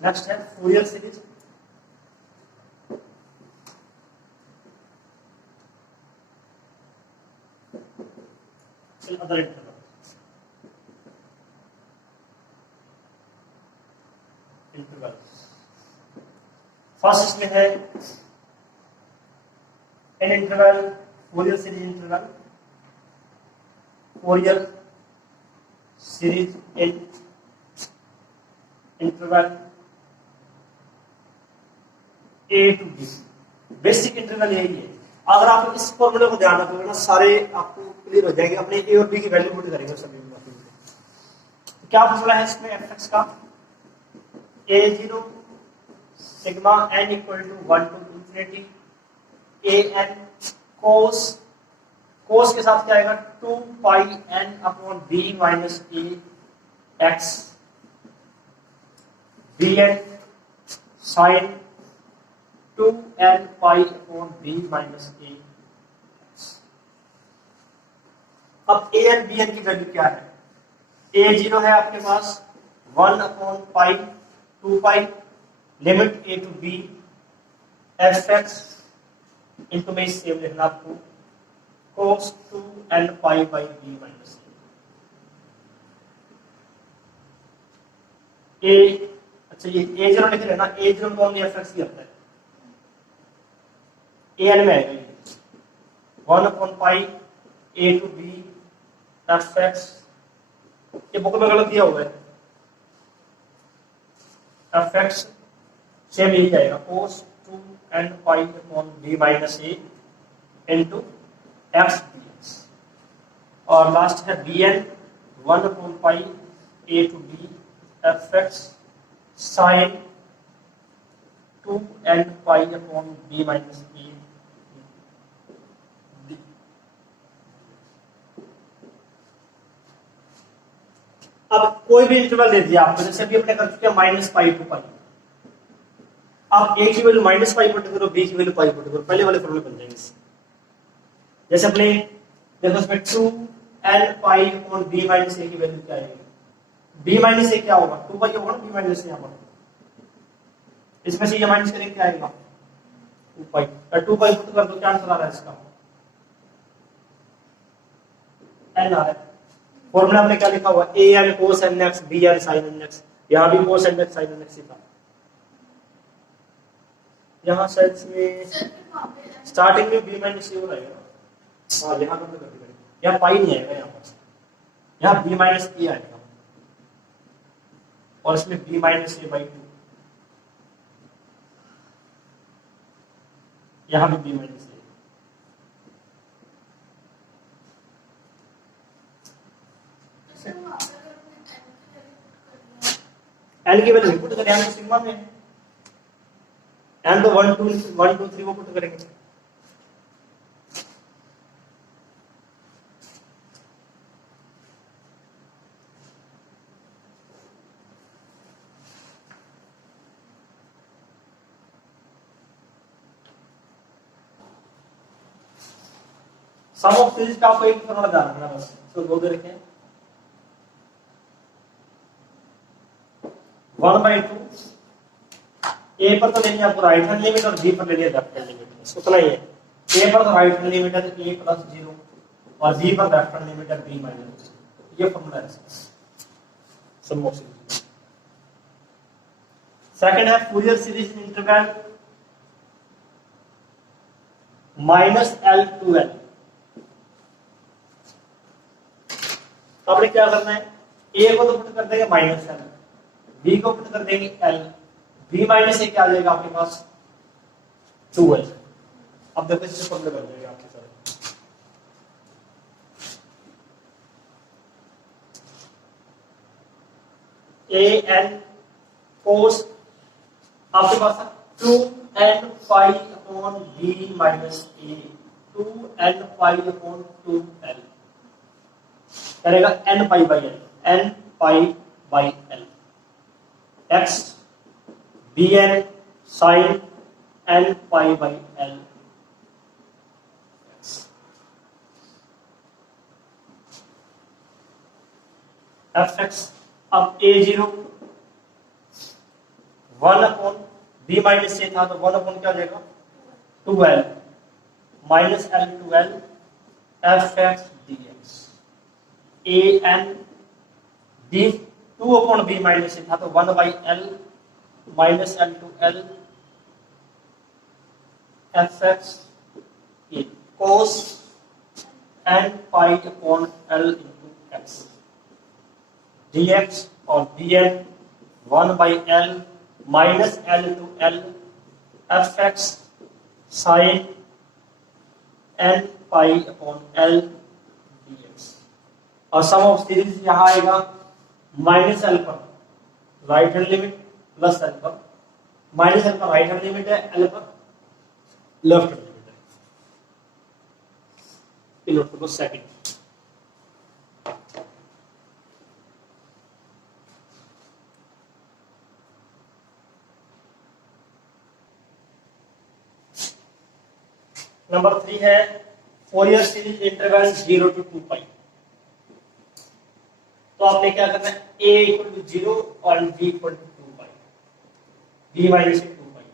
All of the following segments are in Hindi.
नेक्स्ट है Fourier series. Other interval first इसमें है an interval Fourier series interval, Fourier series in interval a to b. Basic interval यही है। अगर आप इस फॉर्मूले को ध्यान रखोगे ना, सारे आपको क्लियर हो जाएंगे। अपने ए और बी की वैल्यू पुट करेंगे सभी में। तो क्या फॉर्मूला है इसमें एफ एक्स का? A zero sigma n equal to 1 to infinity a n cos, cos के साथ क्या आएगा 2 pi n upon b minus a x, b n sine 2n pi upon b minus a. अब ए एन बी एन की वैल्यू क्या है? ए जीरो है आपके पास 1 upon pi 2 pi limit a to b f x into में सेम लिखना आपको cos 2n pi by b minus a. अच्छा ये ए जीरो लिख लेना, ए जीरो कौन एफ एक्स ही आता है, ए एन में आएगा 1 upon pi a to b f x. ये बुक में गलत दिया हुआ है, एफ एक्स सेम यही जाएगा cos 2n pi upon b minus a into x d x. और लास्ट है b n 1 upon pi a to b f x sine 2n pi upon b minus a. अब कोई भी इंटरवल दे दिया आपको, जैसे अभी अपने कर चुके हैं माइनस पाई टू पाई। आप ए की वैल्यू माइनस पाई पुट करो, बी की वैल्यू पाई पुट करो, पहले वाले फॉर्मूले बन जाएंगे। जैसे अपने देखो इसमें 2n pi upon b minus a की वैल्यू क्या आएगी? बी माइनस ए क्या होगा? 2 पाई होगा ना, बी माइनस ए यहाँ पर इसमें से ये माइनस करेंगे क्या आएगा? 2 पाई। 2 पाई पुट कर दो, क्या आंसर आ रहा है इसका? n आ रहा है। फॉर्मूला में क्या लिखा हुआ? A n cos n x b n sine n x. यहाँ भी cos n x sine n x था। यहाँ शायद में स्टार्टिंग में बी माइनस ए हो रहेगा। हाँ यहाँ पर यहाँ पाई नहीं आएगा, यहाँ पर यहाँ बी माइनस ए आएगा और इसमें बी माइनस ए बाई 2, यहाँ भी बी माइनस ए। एन की वैल्यू पुट करें, एन सिग्मा में एन तो 1 2 3 वो पुट करेंगे। सम ऑफ सीरीज का आपको एक फॉर्मूला ध्यान रखना बस, तो दो दे रखें 1/2 ए पर तो लेनी है आपको राइट हैंड लिमिट और बी पर लेनी है लेफ्ट हैंड लिमिट। उतना ही है। ए पर तो राइट हैंड लिमिट है a प्लस 0 और बी पर लेफ्ट हैंड लिमिट है b माइनस 0। ये फॉर्मूला है सम ऑफ सीरीज। सेकंड है Fourier series interval -l to l। तो आपने क्या करना है? a को तो पुट कर देंगे -l, b को पुट कर देंगे l, b माइनस ए क्या आ जाएगा आपके पास 2l। अब देखो इससे फॉर्मूले बन जाएगा आपके सारे। a n cos आपके पास 2n pi upon b minus a, 2n pi upon 2l करेगा n pi by l, n pi by l x bn sin n pi by l f x। अब a0 1/b माइनस ए था तो 1/ क्या हो जाएगा 2l माइनस l to l f(x) dx a n b 2/b minus a था तो 1/l minus l to l f(x) a cos n pi upon l into x dx और dn 1/l minus l to l f(x) sin n pi upon l dx और सम ऑफ सीरीज यहाँ आएगा माइनस l पर right hand limit plus l पर माइनस l पर राइट हैंड लिमिट है l पर लेफ्ट हैंड लिमिट है नोट करो सेकंड नंबर 3 है फोरियर सीरीज इंटरवल 0 to 2 पाई। तो आपने क्या करना है a इक्वल टू 0 और b equal to 2 pi b minus 2 pi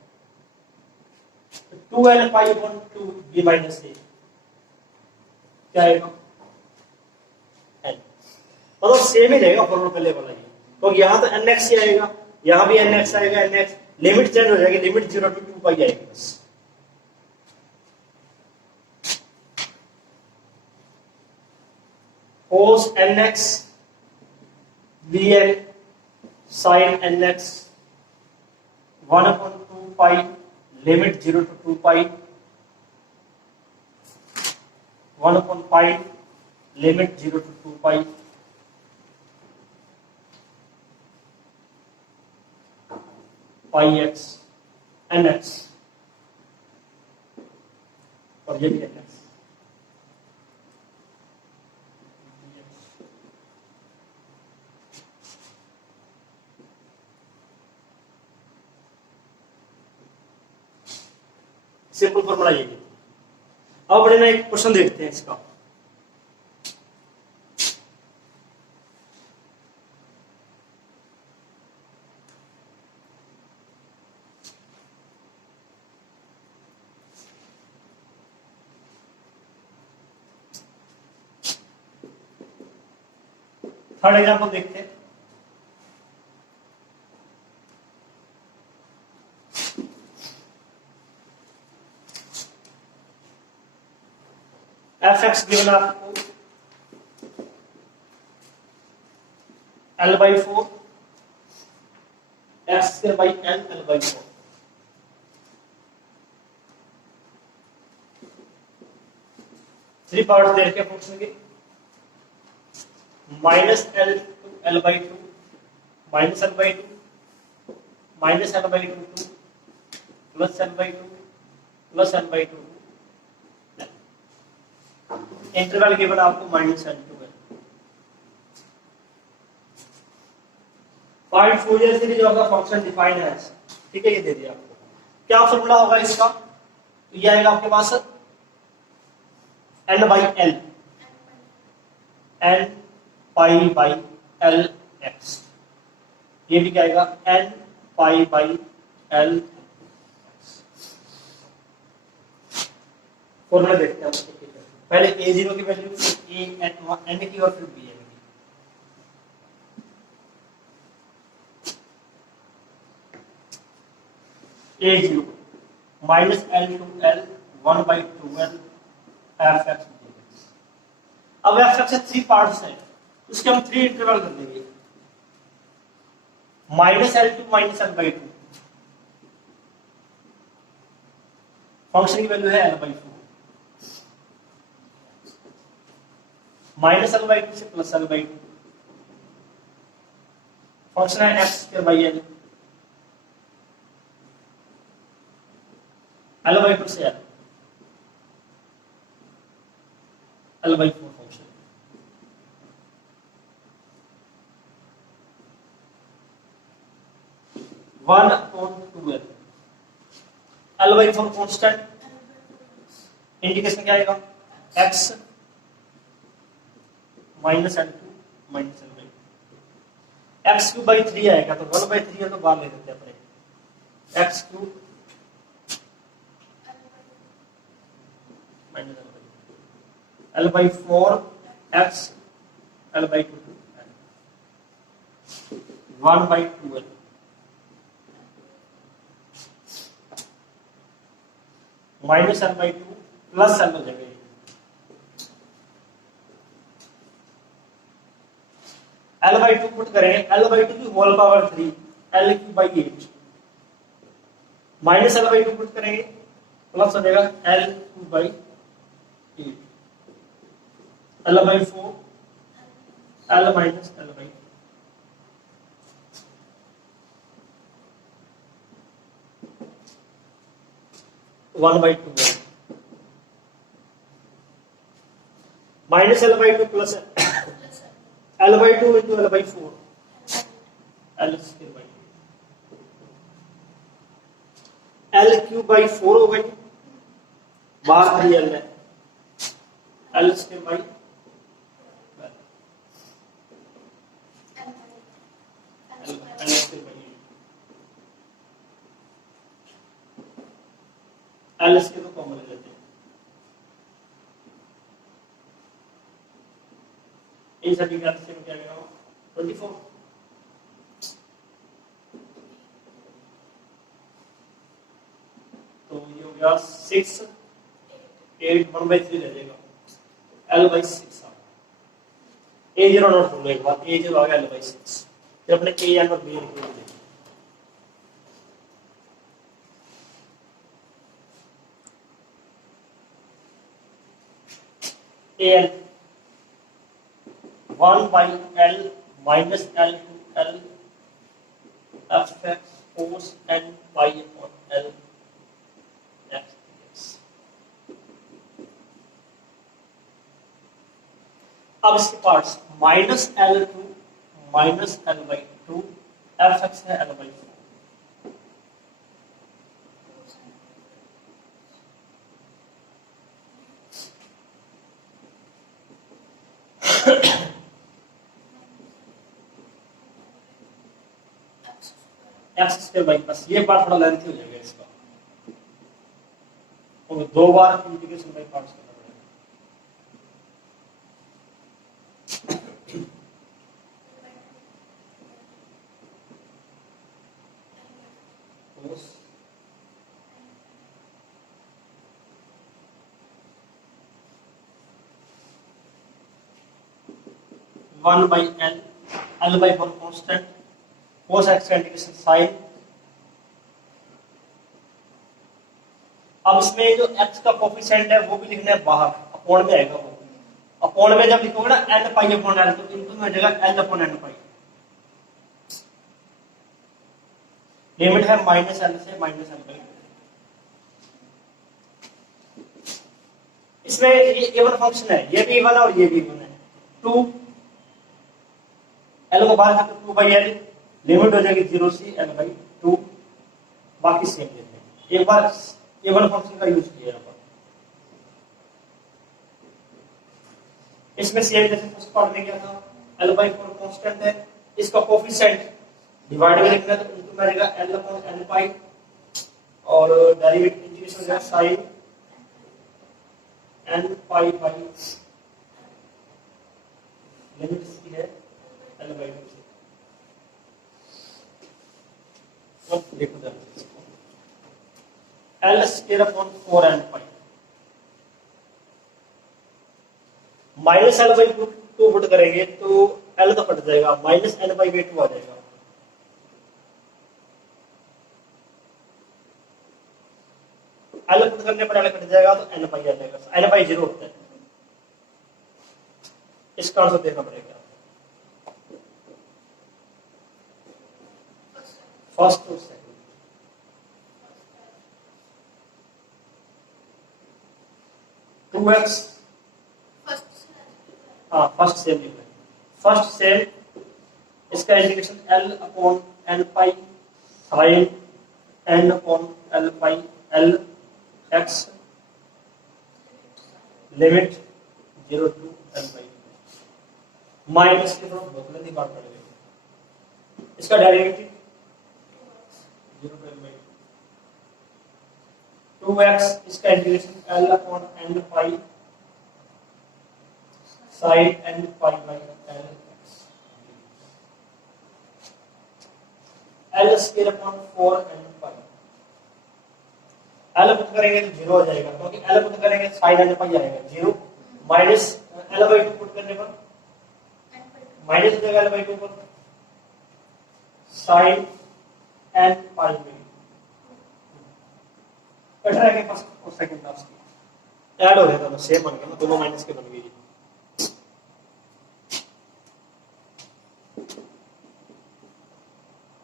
2l pi upon 2 b minus a क्या आएगा l मतलब सेम ही रहेगा फॉर्मूला पहले वाला ही तो यहाँ तो nx ही आएगा यहाँ भी nx आएगा nx लिमिट चेंज हो जाएगी लिमिट 0 to 2 पाई आएगी बस cos nx bn sin nx 1/2 pi limit 0 to 2 pi 1/pi limit 0 to 2 pi pi x nx और ये भी nx सिंपल फॉर्मूला ये अब बड़े ना एक क्वेश्चन देखते हैं इसका थर्ड एग्जांपल देखते हैं f(x) गिवन आपको l/4 x²/l l/4 3 पार्ट दे रखे फंक्शन के minus l to l/2 minus l/2 minus l/2 plus l/2 plus l/2 interval given आपको minus l to l find Fourier series of the function defined as ठीक है ये दे दिया आपको क्या फॉर्मूला होगा इसका ये आएगा आपके पास n/l n pi by l x ये भी क्या आएगा n pi by l formula देखते हैं पहले a0 की वैल्यू a n की और फिर b a0 minus l to l 1/2l f(x) अब f(x) से 3 पार्ट्स हैं उसके हम 3 इंटरवल कर देंगे minus l to minus l/2 function की वैल्यू है l/4 माइनस l/2 से प्लस l/2 फंक्शन है x²/l l/2 से l/4 function 1/2l l/4 constant indication क्या आएगा x minus l2 minus l/2 x³ by 3 आएगा तो 1/3 है तो बाहर ले देते हैं अपने x cube minus l by 4 x l by 2 1 by 2 minus l by 2 plus l हो जाएगा एल बाई 2 पुट करेंगे एल बाई 2 की whole power 3 l cube by 8 minus l by 2 put करेंगे प्लस हो जाएगा l cube by 8 l by 4 l minus l by 1 by 2 minus l by 2 plus L by 2 into L by 4 L square by L cube by 4 हो गई बाहर 3 एल है L square by L square by L square को कॉमन ले लेते हैं इन सभी का से क्या आएगा 24 तो ये हो गया 6 8 1 बाई 3 रह जाएगा l by 6 A zero note कर लो एक बार ए जीरो आ गया एल बाई 6 फिर अपने ए एन और बी एन को देखो A N 1 by L minus L to L f(x) cos n pi upon L x dx। अब इसके parts minus L to minus L by 2 f(x) है L by 4 x square by plus ये पार्ट थोड़ा लेंथी हो जाएगा इसका और दो बार इंटीग्रेशन बाई पार्ट्स करना पड़ेगा cos 1 by L by 1 constant cos x का इंटीग्रेशन sin। अब इसमें जो x का कोफिशिएंट है वो भी लिखना है बाहर अपॉन में आएगा वो अपॉन में जब लिखोगे ना n पाई अपॉन l तो इनटू में आ जाएगा l अपॉन n पाई लिमिट है माइनस l से माइनस l बाई इसमें ये इवन फंक्शन है ये भी इवन है और ये भी इवन है 2 l को बाहर करके 2 बाई l लिमिट हो जाएगी 0 से l बाई 2 बाकी सेम लेते हैं एक बार इवन फंक्शन का यूज किया यहाँ पर इसमें सेम जैसे फर्स्ट पार्ट में क्या था l बाई 4 कांस्टेंट है इसका कोफिशिएंट डिवाइड में लिखना है तो इनटू में आएगा l अपॉन n पाई और डेरिवेटिव इंटीग्रेशन हो जाएगा sin n pi by limit इसकी है l बाई 2 से अब देखो जरा L square upon 4n pi minus L by 2 put करेंगे तो L तो कट जाएगा माइनस n बाई 2 आ जाएगा L पुट करने पर L कट जाएगा तो n पाई आ जाएगा n पाई 0 होता है इसका आंसर देखना पड़ेगा फर्स्ट और सेकंड टू एक्स हाँ फर्स्ट सेम लिख फर्स्ट सेम इसका integration L upon n pi sine n upon L pi L x limit 0 to L by minus के थोड़ा बदलने की बात पड़ गई इसका derivative 0 to L by 2x इसका integration l upon n pi sine n pi by l l square upon 4n pi l put करेंगे तो 0 हो जाएगा क्योंकि l पुट करेंगे तो साइन n पाई आएगा 0 माइनस l/2 पुट करने पर माइनस हो जाएगा l/2 पर sine n pi by cut रहा है फर्स्ट और सेकंड टर्म्स की ऐड हो रहे दोनों सेम बन गए ना दोनों माइनस के बन गए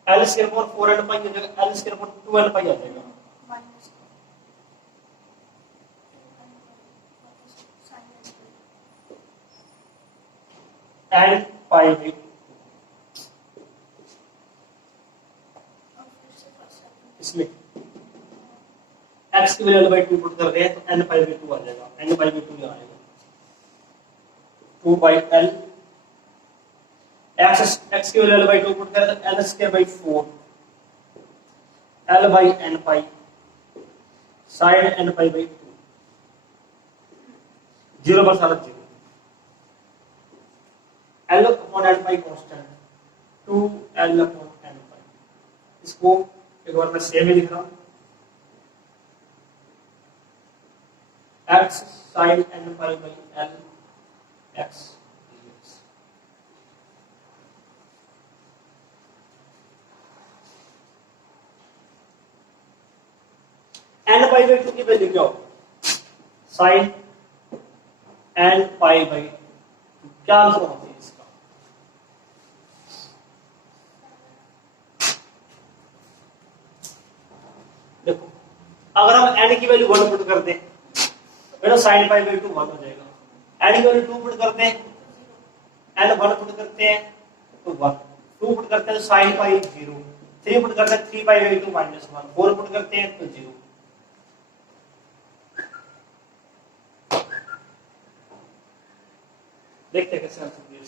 l स्क्वायर अपॉन 4n पाई हो जाएगा l स्क्वायर अपॉन 2n पाई आ जाएगा n पाई बाई इसमें x की वैल्यू l/2 पुट कर रहे हैं तो n पाई बाई 2 आ जाएगा n पाई बाई 2 यहाँ आएगा 2 बाई l x की वैल्यू l/2 पुट करें तो l square by 4 l by n pi sine n pi by 2 0 पर सारा 0 l अपॉन n पाई कांस्टेंट 2 l अपॉन n पाई इसको एक बार मैं सेम ही लिख रहा हूं x sin n pi by l x n pi by 2 की वैल्यू क्या हो sin n पाई बाई क्या आंसर होना चाहिए इसका देखो अगर हम n की वैल्यू 1 पुट करते हैं तो sin पाई बाई 2 1 हो जाएगा n की वैल्यू 2 पुट करते हैं n 1 पुट करते हैं तो 1 2 पुट करते हैं तो sin पाई 0 3 पुट करते हैं 3 पाई बाई 2 -1 4 पुट करते हैं तो 0 देखते हैं कैसे आंसर दिया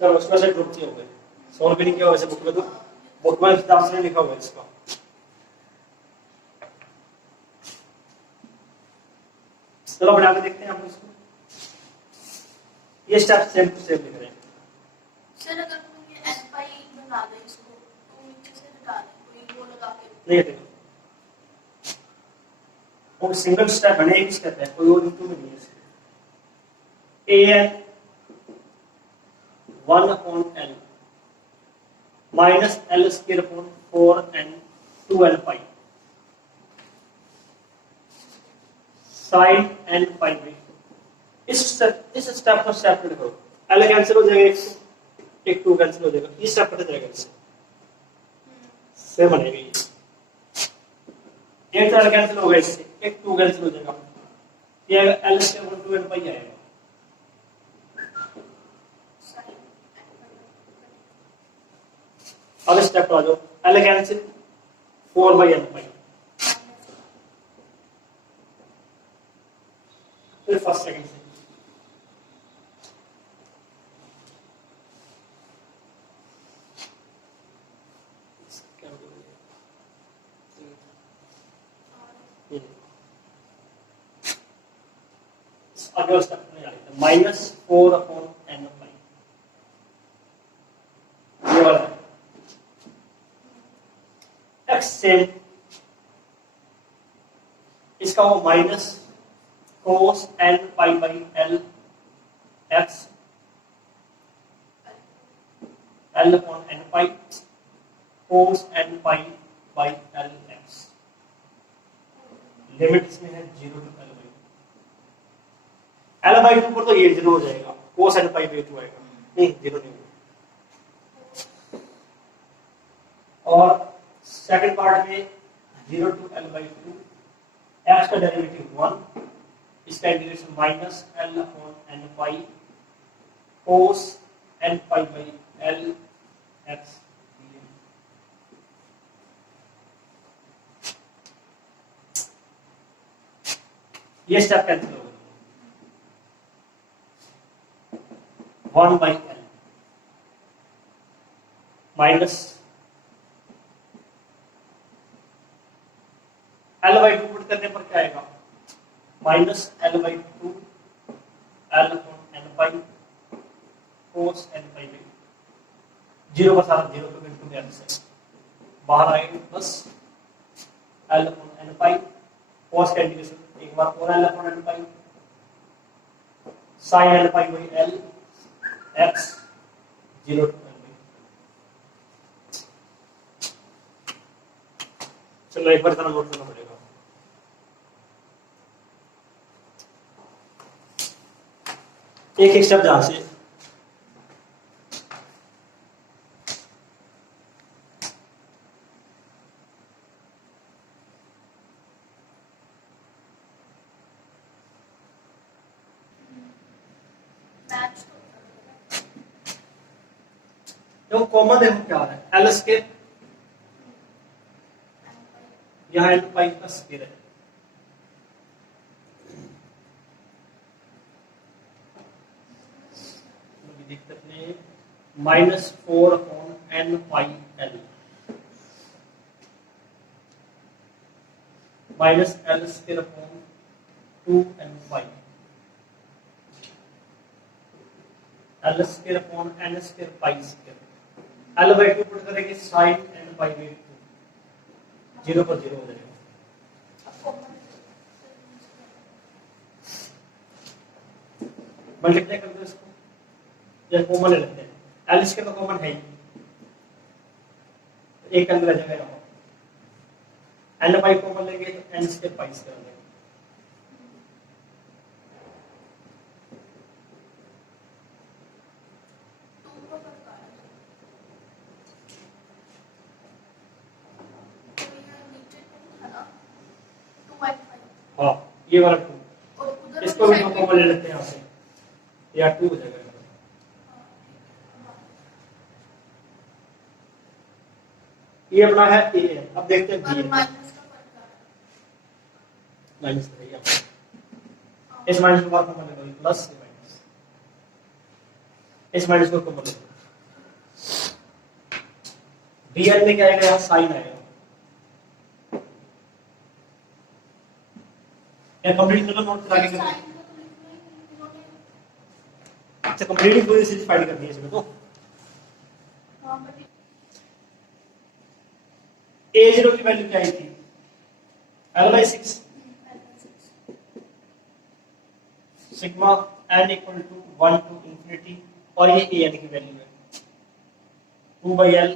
चलो उसमें से ग्रुप हो गए सॉल्व भी नहीं किया वैसे बुक में तो बुक में आंसर नहीं लिखा हुआ है इसका चलो बना के देखते हैं हम इसको ये स्टेप सेम टू सेम लिख रहे हैं सर अगर कोई n पाई बना दे इसको तो नीचे से हटा दे कोई वो लगा के नहीं हटेगा और सिंगल स्टेप बने एक स्टेप है कोई और इनटू में नहीं है an 1 upon l minus l square upon 4n 2l pi sine n pi by इस स्टेप को सेपरेट करो l कैंसिल हो जाएगा एक 2 कैंसिल हो जाएगा ये स्टेप कट जाएगा इससे सेम बनेगा ये एक तो l कैंसिल हो गया इससे एक 2 कैंसिल हो जाएगा ये l स्क्वायर अपॉन 2n पाई आएगा अब स्टेप आ जाओ l कैंसिल 4 बाई n पाई फिर फर्स्ट सेकंड से अगला स्टेप में आएगा -4 अपॉन n पाई ये वाला x सेम इसका वो minus cos n pi by l x l upon n pi cos n pi by l x limit इसमें है 0 टू l बाई 2 पर तो ये 0 हो जाएगा cos n पाई बाई 2 आएगा नहीं 0 नहीं होगा और सेकंड पार्ट में 0 टू l बाई 2 x का डेरिवेटिव 1 इसका integration minus l upon n pi cos n pi by l x ये स्टेप कैंसिल हो गया 1 by l minus minus l by two l upon n pi cos n pi by zero का सारा जीरो पे बिल्कुल एल से बाहर आएंगे बस l upon n pi cos का इंटीग्रेशन एक बार और l upon n pi sine l pi by l x zero to l by. चलो एक बार इतना नोट करना पड़ेगा। एक एक स्टेप ध्यान से मैच तो कॉमन देखो क्या है एल स्केयर यहाँ एल पाई का स्केयर है दिक्कत नहीं minus four upon n pi l minus l square upon two n pi l square upon n square pi square l by two put करेंगे sine n pi by two zero पर जीरो हो जाएगा मल्टीप्लाई कर दो इसको या कॉमन ले लेते हैं एल स्केयर तो कॉमन है ही एक अंदर रह जाएगा एन पाई कॉमन लेंगे तो एन स्केयर पाई स्केयर हो जाएगा हाँ ये वाला टू इसको भी कॉमन ले लेते हैं यहाँ से या टू हो जाएगा ये अपना है ए है अब देखते हैं बी माइनस इस माइनस को बाहर कॉमन लेंगे प्लस माइनस इस माइनस को कॉमन लेंगे बी एन में क्या आएगा यहाँ साइन आएगा कंप्लीट करो नोट करा के अच्छा कंप्लीट पूरी सीरीज फाइंड करनी है इसमें तो ए जीरो की वैल्यू क्या आई थी l by six sigma n equal to one to infinity और ये ए एन की वैल्यू है two by l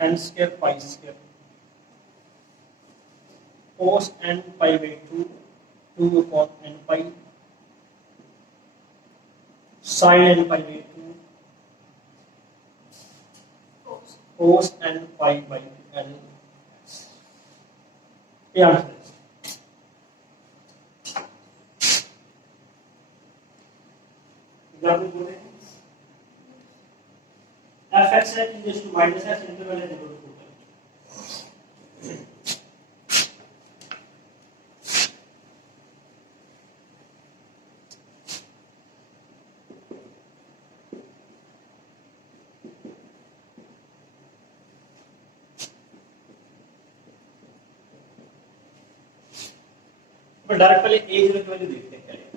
n square pi square cos n pi by 2 upon n pi sin n pi by 2 cos n pi by l ये आंसर है एग्जाम्पल बोलते हैं fx है e to minus x interval है 0 to 2 डायरेक्ट पहले ए जीरो की वैल्यू देखते हैं पहले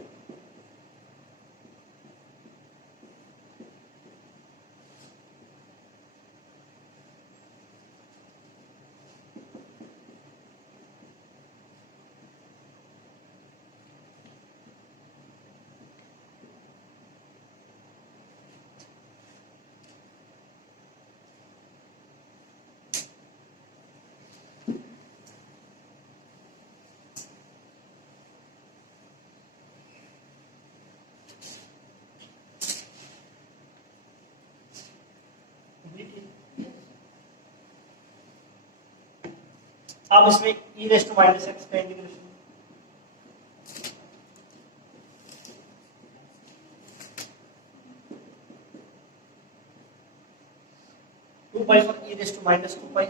अब इसमें e raise to minus x का इंटीग्रेशन टू पाई पर e raise to minus 2 pi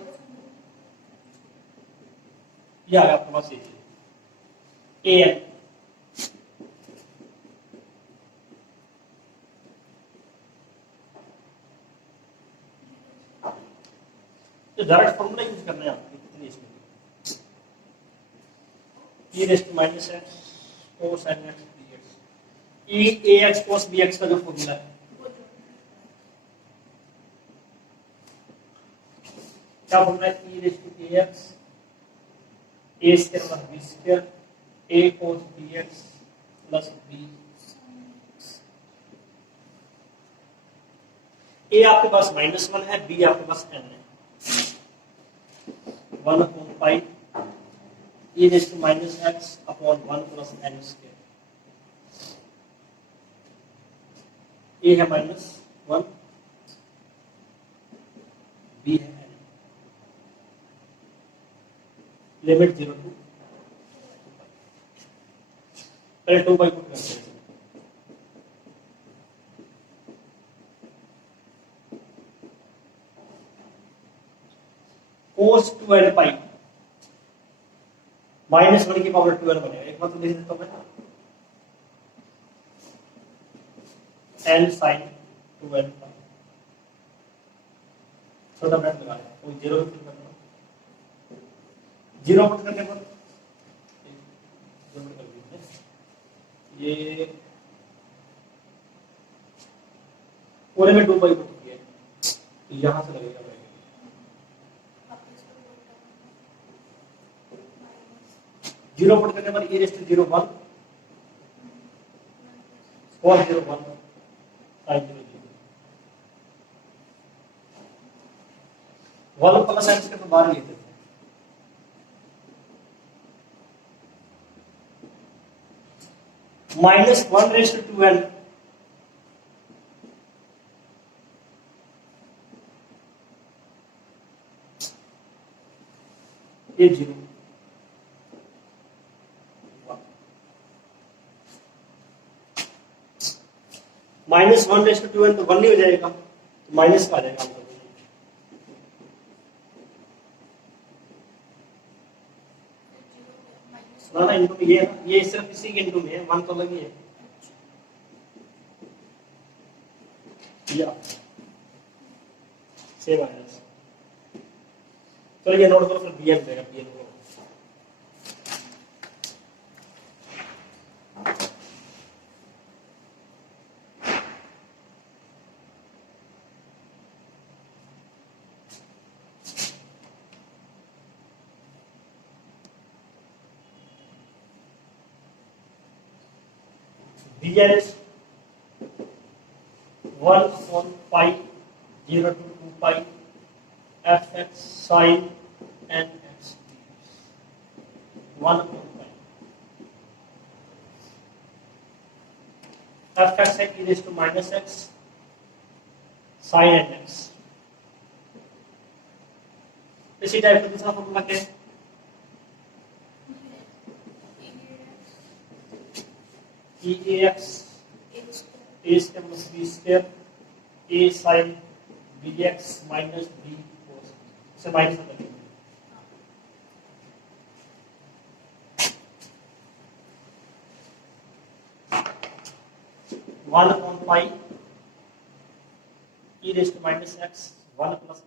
ये आ गया आपके पास ये an तो डायरेक्ट फॉर्मूला यूज करना है आपको इसमें e raise to minus X cos n x dx e ax cos bx का जो फॉर्मूला है क्या फॉर्मूला है e raise to ax a square plus b square a cos bx plus b a आपके पास -1 है b आपके पास n है 1 upon pi e raise to minus x upon 1 plus n square a है -1 b है n लिमिट 0 टू पहले 2 पाई पुट करते हैं cos 2n पाई -1 की पावर 2n बनेगा एक बात तो लिख देता हूं मैं n sin 2n पाई छोटा ब्रैकेट लगा लें कोई 0 पुट करना 0 पुट करने पर कर दीजिए ये पूरे में 2 पाई पुट किया तो यहां से लगेगा 0 पुट करने पर e raise to 0 1 cos 0 1 sin 0 0 1 plus n के बाहर लेते थे -1 रेज़ टू 2n ये 0 -1 रेज़ टू 2n तो 1 नहीं हो जाएगा तो माइनस का आ जाएगा ना इनटू में ये सिर्फ इसी के इनटू में है 1 तो अलग ही है या सेम आएगा तो ये नोट करो फिर bn देगा bn को bn 1 upon pi 0 to 2 pi fx sin nx 1 upon pi fx है e raised to minus x sin nx इसी टाइप का दूसरा फॉर्मूला क्या है eax a square plus b square a sin bx minus b cos से माइनस कर देंगे 1 upon pi e raised to minus x 1 plus